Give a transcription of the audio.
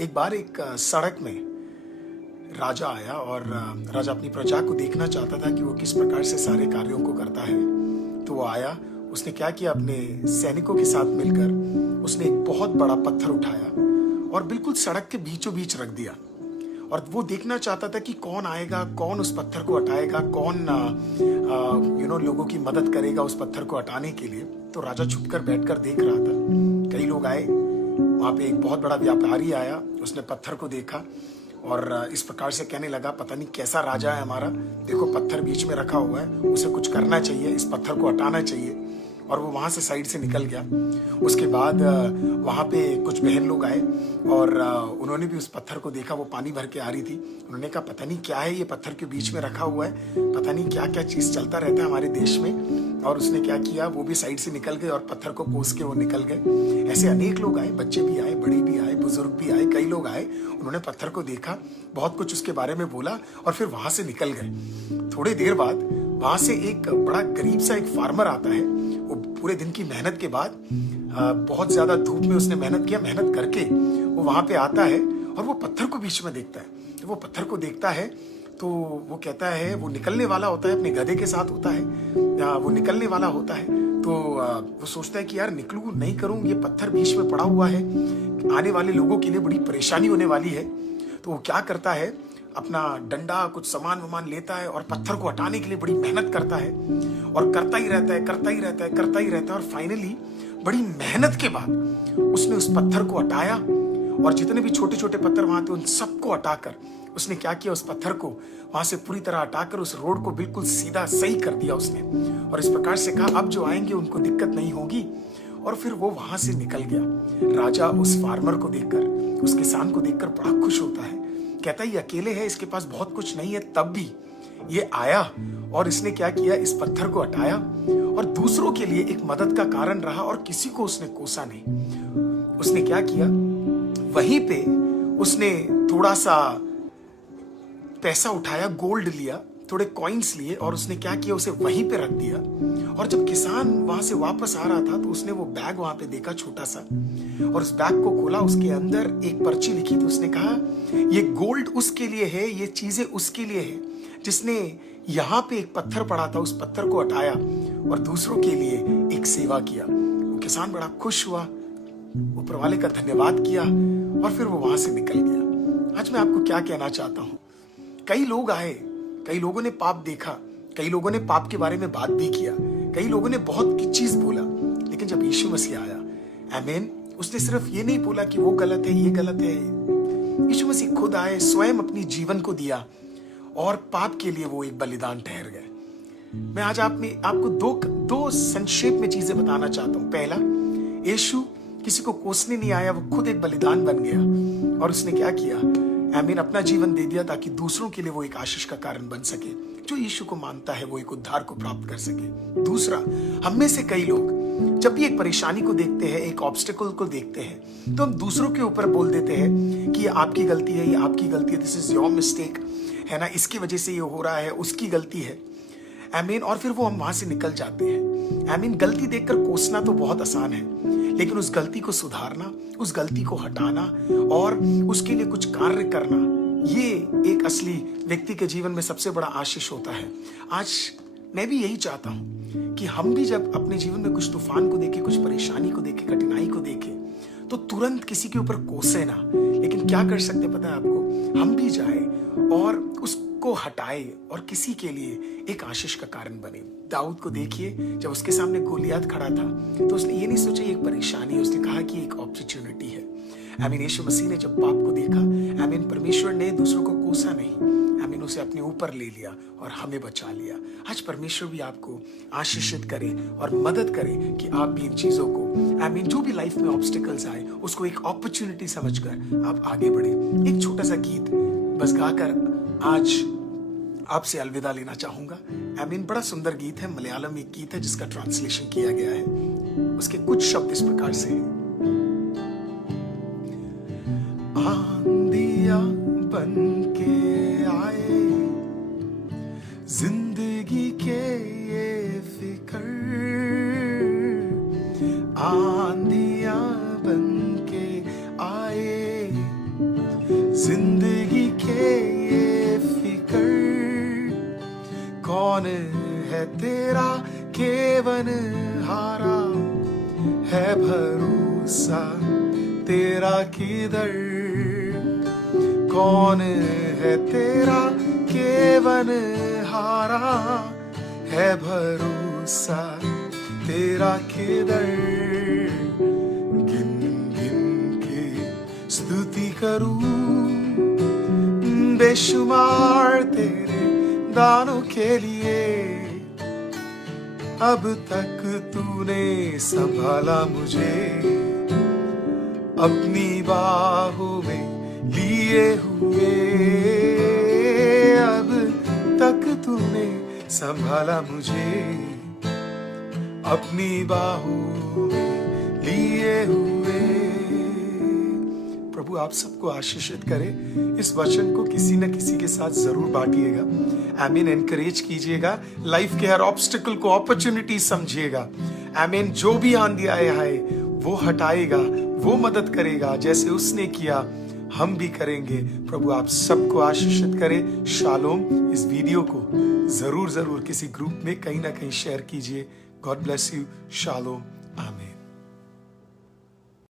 एक बार एक सड़क में राजा आया और राजा अपनी प्रजा को देखना चाहता था कि वो किस प्रकार से सारे कार्यों को करता है। तो वो आया, उसने क्या किया, अपने सैनिकों के साथ मिलकर उसने एक बहुत बड़ा पत्थर उठाया और बिल्कुल सड़क के बीचों बीच रख दिया। और वो देखना चाहता था कि कौन आएगा, कौन उस पत्थर को हटाएगा, कौन लोगों की मदद करेगा उस पत्थर को हटाने के लिए। तो राजा छुपकर बैठकर देख रहा था। कई लोग आए, वहां पे एक बहुत बड़ा व्यापारी आया, उसने पत्थर को देखा और इस प्रकार से कहने लगा, पता नहीं कैसा राजा है हमारा, देखो पत्थर बीच में रखा हुआ है, उसे कुछ करना चाहिए, इस पत्थर को हटाना चाहिए। और वो वहां से साइड से निकल गया। उसके बाद वहां पे कुछ बहन लोग आए और उन्होंने भी उस पत्थर को देखा, वो पानी भर के आ रही थी। उन्होंने कहा, पता नहीं क्या है ये पत्थर के बीच में रखा हुआ है, पता नहीं क्या क्या चीज चलता रहता है हमारे देश में। और उसने क्या किया, वो भी साइड से निकल गए और पत्थर को कोस के वो निकल गए। ऐसे अनेक लोग आए, बच्चे भी आए, बड़े भी आए, बुजुर्ग भी आए, कई लोग आए। उन्होंने पत्थर को देखा, बहुत कुछ उसके बारे में बोला और फिर वहां से निकल गए। थोड़ी देर बाद वहां से एक बड़ा गरीब सा एक फार्मर आता है। वो पूरे दिन की मेहनत के बाद, बहुत ज्यादा धूप में उसने मेहनत किया, मेहनत करके वो वहां पे आता है और वो पत्थर को बीच में देखता है। जब वो पत्थर को देखता है तो वो कहता है, वो निकलने वाला होता है, अपने गधे के साथ होता है, वो निकलने वाला होता है। तो वो सोचता है कि यार निकलूं नहीं करूं, ये पत्थर बीच में पड़ा हुआ है, आने वाले लोगों के लिए बड़ी परेशानी होने वाली है। तो वो क्या करता है, अपना डंडा, कुछ सामान वामान लेता है और पत्थर को हटाने के लिए बड़ी मेहनत करता है और करता ही रहता है, करता ही रहता है, करता ही रहता है। और फाइनली बड़ी मेहनत के बाद उसने उस पत्थर को हटाया और जितने भी छोटे छोटे पत्थर वहां थे उन सबको हटाकर उसने क्या किया, उस पत्थर को वहां से पूरी तरह हटाकर उस रोड को बिल्कुल सीधा सही कर दिया उसने। और इस प्रकार से कहा, अब जो आएंगे उनको दिक्कत नहीं होगी। और फिर वो वहां से निकल गया। राजा उस फार्मर को देखकर, उस किसान को देखकर बड़ा खुश होता है। कहता है, ये अकेले है, इसके पास बहुत कुछ नहीं है, तब भी ये आया और इसने क्या किया, इस पत्थर को हटाया और दूसरों के लिए एक मदद का कारण रहा और किसी को उसने कोसा नहीं। उसने क्या किया, वहीं पे उसने थोड़ा सा पैसा उठाया, गोल्ड लिया, थोड़े कॉइन्स लिए और उसने क्या किया, उसे वहीं पे रख दिया। और जब किसान वहां से वापस आ रहा था तो उसने वो बैग वहां पे देखा, छोटा सा, और उस बैग को खोला, उसके अंदर एक पर्ची लिखी थी। उसने कहा, ये गोल्ड उसके लिए है, ये चीजें उसके लिए है जिसने यहाँ पे एक पत्थर पड़ा था, उस पत्थर को हटाया और दूसरों के लिए एक सेवा किया। वो किसान बड़ा खुश हुआ, ऊपर वाले का धन्यवाद किया और फिर वो वहां से निकल गया। आज मैं आपको क्या कहना चाहता हूं, कई लोग आए, कई लोगों ने पाप देखा, कई लोगों ने पाप के बारे में बात भी किया, कई लोगों ने बहुत की चीज बोला, लेकिन जब यीशु मसीह आया, आमीन, उसने सिर्फ ये नहीं बोला कि वो गलत है, ये गलत है। यीशु मसीह खुद आए, स्वयं अपनी जीवन को दिया और पाप के लिए वो एक बलिदान ठहर गए। मैं आज आपको दो संक्षेप में चीजें बताना चाहता हूं। पहला, यीशु किसी को कोसने नहीं आया, वो खुद एक बलिदान बन गया और उसने क्या किया, आमीन, अपना जीवन दे दिया ताकि दूसरों के लिए वो एक आशीष का कारण बन सके। जो यीशु को मानता है वो एक उद्धार को प्राप्त कर सके। दूसरा, हम में से कई लोग जब भी एक परेशानी को देखते हैं, एक ऑब्स्टिकल को देखते हैं, तो हम दूसरों के ऊपर बोल देते हैं कि ये आपकी गलती है, ये आपकी गलती है, दिस इज योर मिस्टेक, है ना, इसकी वजह से ये हो रहा है, उसकी गलती है, आमीन। और फिर वो हम वहां से निकल जाते हैं। आमीन, गलती देखकर कोसना तो बहुत आसान है, लेकिन उस गलती को सुधारना, उस गलती को हटाना और उसके लिए कुछ कार्य करना, ये एक असली व्यक्ति के जीवन में सबसे बड़ा आशीष होता है। आज मैं भी यही चाहता हूं कि हम भी जब अपने जीवन में कुछ तूफान को देखें, कुछ परेशानी को देखें, कठिनाई को देखें, तो तुरंत किसी के ऊपर कोसे ना, लेकिन क्या कर सकते पता है आपको, हम भी जाए और उसको हटाए और किसी के लिए एक आशीष का कारण बने। दाऊद को देखिए, जब उसके सामने गोलियात खड़ा था तो उसने ये नहीं सोचा ये एक परेशानी है, उसने कहा कि एक अपॉर्चुनिटी है। आमीन, यीशु मसीह ने जब पाप को देखा, आमीन, परमेश्वर ने दूसरों को कोसा नहीं, आमीन, उसे अपने ऊपर ले लिया और हमें बचा लिया। आज परमेश्वर भी आपको आशीषित करे और मदद करे कि आप भी इन चीजों को, आमीन, जो भी लाइफ में ऑब्स्टिकल्स आए उसको एक अपॉर्चुनिटी समझकर आप आगे बढ़े। एक छोटा सा गीत बस गाकर आज आपसे अलविदा लेना चाहूंगा। आमीन, बड़ा सुंदर गीत है, मलयालम एक गीत है जिसका ट्रांसलेशन किया गया है। उसके कुछ शब्द इस प्रकार से हैं। आंधिया बन के आए जिंदगी के ये फिकर, आंधिया बन के आए जिंदगी के ये फिकर, कौन है तेरा केवन हारा, है भरोसा तेरा किधर, कौन है तेरा केवन हारा, है भरोसा तेरा किधर। गिन गिन के स्तुति करूं बेशुमार तेरे दानों के लिए, अब तक तूने संभाला मुझे, अपनी बाहों में लिए हुए, अब तक तूने संभाला मुझे, अपनी बाहों में लिए हुए। प्रभु आप सबको आशीषित करे। इस वचन को किसी न किसी के साथ जरूर बांटिएगा। आमीन। एनकरेज कीजिएगा। लाइफ के हर ऑब्स्टिकल को अपॉर्चुनिटी समझिएगा। आमीन। जो भी आंधी आया है वो हटाएगा, वो मदद करेगा, जैसे उसने किया हम भी करेंगे। प्रभु आप सबको आशीषित करे। शालोम। इस वीडियो को जरूर किसी ग्रुप में कहीं ना कहीं शेयर कीजिए। God bless you. शालोम। आमीन।